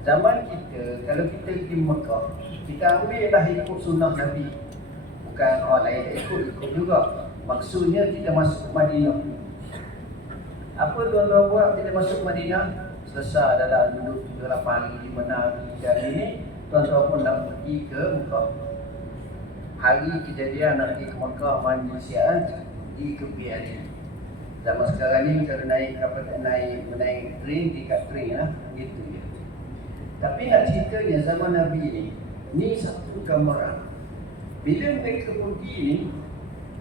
Zaman kita, kalau kita pergi Mekah, kita ambil dah ikut sunnah Nabi. Bukan orang lain tak ikut juga. Maksudnya kita masuk ke Madinah. Apa tuan-tuan buat bila masuk Madinah? Selesai dalam duduk 7-8 hari di mana dan ini, tuan-tuan pun nak pergi ke Mekah. Hari kejadian nak pergi ke Mekah, mandi siang, pergi ke PLD. Zaman sekarang ni kalau naik train, dekat train lah, gitu je. Tapi nak ceritanya zaman Nabi ni satu gambaran. Bila mereka pergi ni,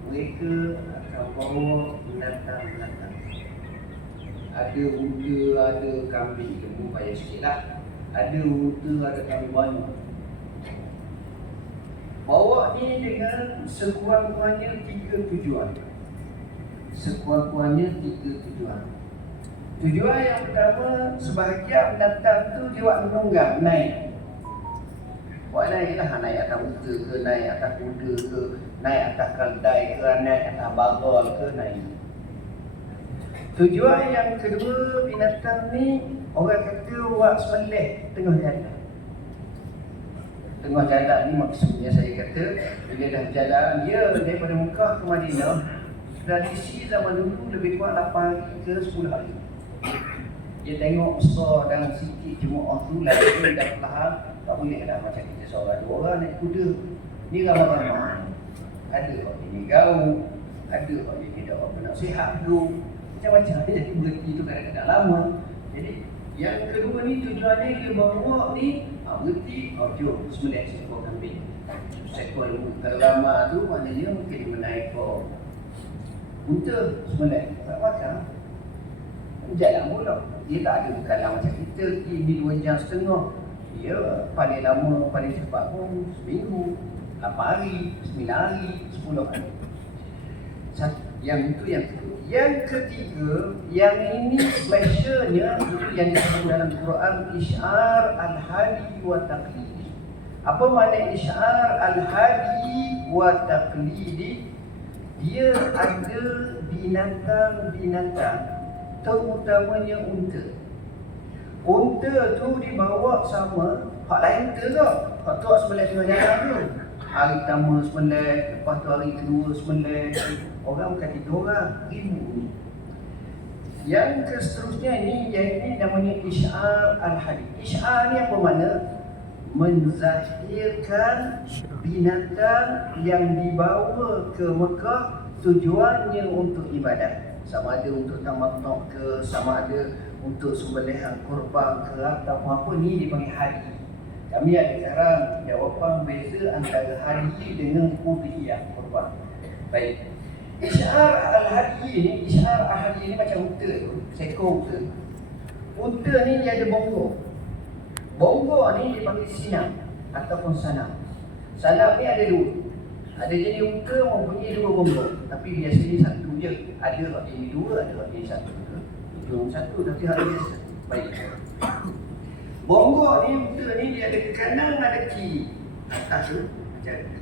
mereka akan bawa binatang-binatang. Ada unta, ada kambing, lembu payah sikit lah. Ada unta, ada kambing banyak. Bawa ni dengan sekurang-kurangnya 3 tujuan. Sekurang-kurangnya 3 tujuan. Tujuan yang pertama, sebahagian pendatang tu dia buat menunggang, naik. Buat naik lah, naik atas unta ke, naik atas kuda ke, naik atas keldai ke, naik atas bagal ke, naik. Tujuan yang kedua, binatang ni orang kata buat sembelih tengah jalan. Tengah jalan ni maksudnya saya kata, bila dah jalan, dia daripada Mekah ke Madinah, tradisi zaman dulu lebih kurang 8 hari ke 10 hari. Dia tengok besar dan sikit jemaah tu lagi dah perlahan, tak boleh dah macam kita seorang 2 orang naik kuda. Ni ramai-ramai. Ada orang ini gaul, ada orang ini tak apa nak sihat dulu. Macam-macam dia jadi berhenti tu kadang-kadang lama. Jadi yang kedua ni tujuannya dia bawa ni berhenti, jom sembelih seekor kambing, seekor lembu. Kalau ramai tu maknanya mungkin dia menaik ekor unta sembelih, tak macam jalan pula. Dia tak ada kalah macam kita di 2 jam setengah. Dia paling lama, paling cepat pun seminggu, 8 hari, 9 hari, 10 hari. Yang itu yang kedua. Yang ketiga, yang ini specialnya itu yang disebut dalam Quran Isy'ar al-hadi wa taqlidi. Apa makna Isy'ar al-hadi wa taqlidi? Dia ada binatang-binatang, terutamanya unta. Unta tu dibawa sama, hak lain unta tu. Hak tu sembelih tengah jalan tu. Hari pertama sembelih, lepas tu hari kedua sembelih. Orang bukan 3 orang, 1000. Yang seterusnya ni, yang ini namanya Isy'ar al-hadi. Isy'ar ni apa makna? Menzahirkan binatang yang dibawa ke Mekah tujuannya untuk ibadat. Sama ada untuk tamattu' ke, sama ada untuk sembelihan kurban ke, atau apa ni dipanggil hadi. Kami ada sekarang jawapan beza antara hadi dengan udhiyah, kurban. Baik. Isy'ar al-hadi ni macam unta tu, seekor unta. Unta ni dia ada bonggol. Bonggol ni dipanggil sinam ataupun sanam. Sanam ni ada 2. Ada jenis unta mempunyai 2 bonggol, tapi biasanya satu je. Ada hak jenis 2, ada hak jenis 1. Ujung 1 tapi hak jenis 1. Baik. Bonggol ni, unta ni dia ada ke kanan, ada ke kiri. Atas tu macam ni.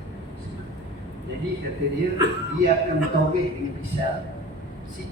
Jadi kata dia akan bertauhid dengan pisau. Si